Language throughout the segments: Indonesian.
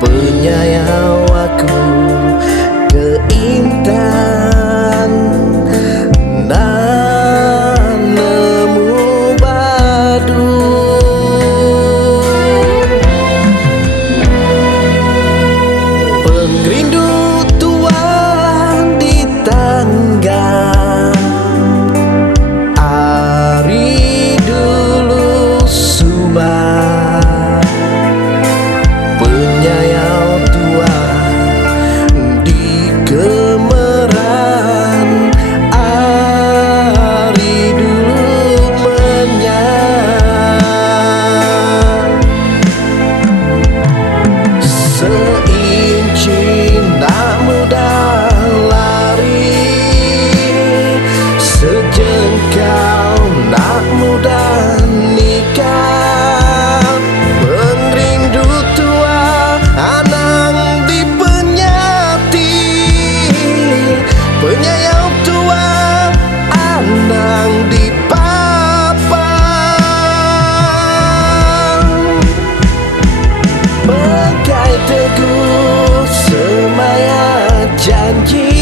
Penyayang aku keintan dan nemu badu. Pengrindu tuan di tangga ari dulu subah. Penyayang tua di kemeran ari dulu menyang. Seinci nak mudah lari, sejengkal nak mudah nikah. Penyayang tua anang di papan, bagai teguh semaya janji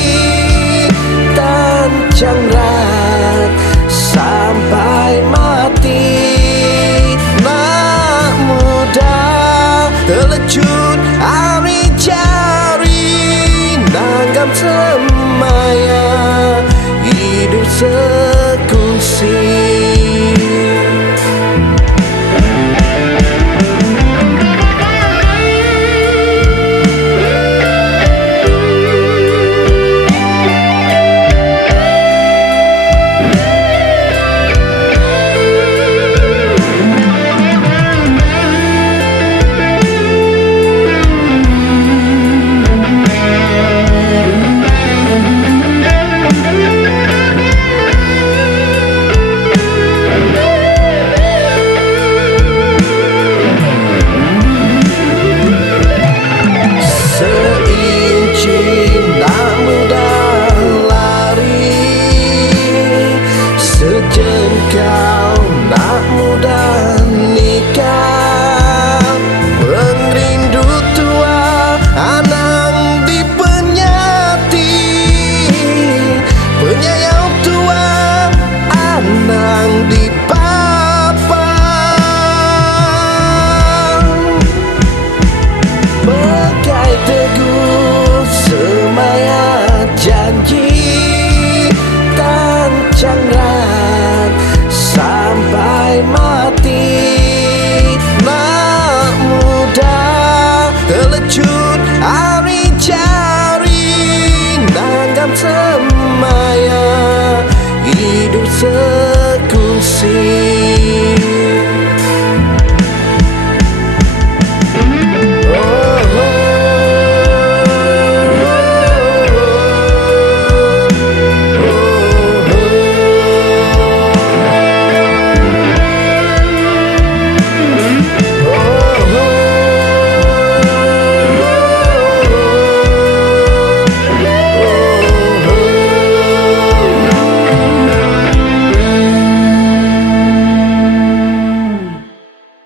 tancang rat sampai mati. Nak muda terlecut ari jari nanggam semaya hidup sekongsi. Sejengkal nak mudah nikah. Pengrindu tua anang di penyati, penyayang tua anang di papan, bagai teguh semaya janji tancang rat sampai mati. Nak muda terlecut ari jari nanggam semaya hidup sekongsi.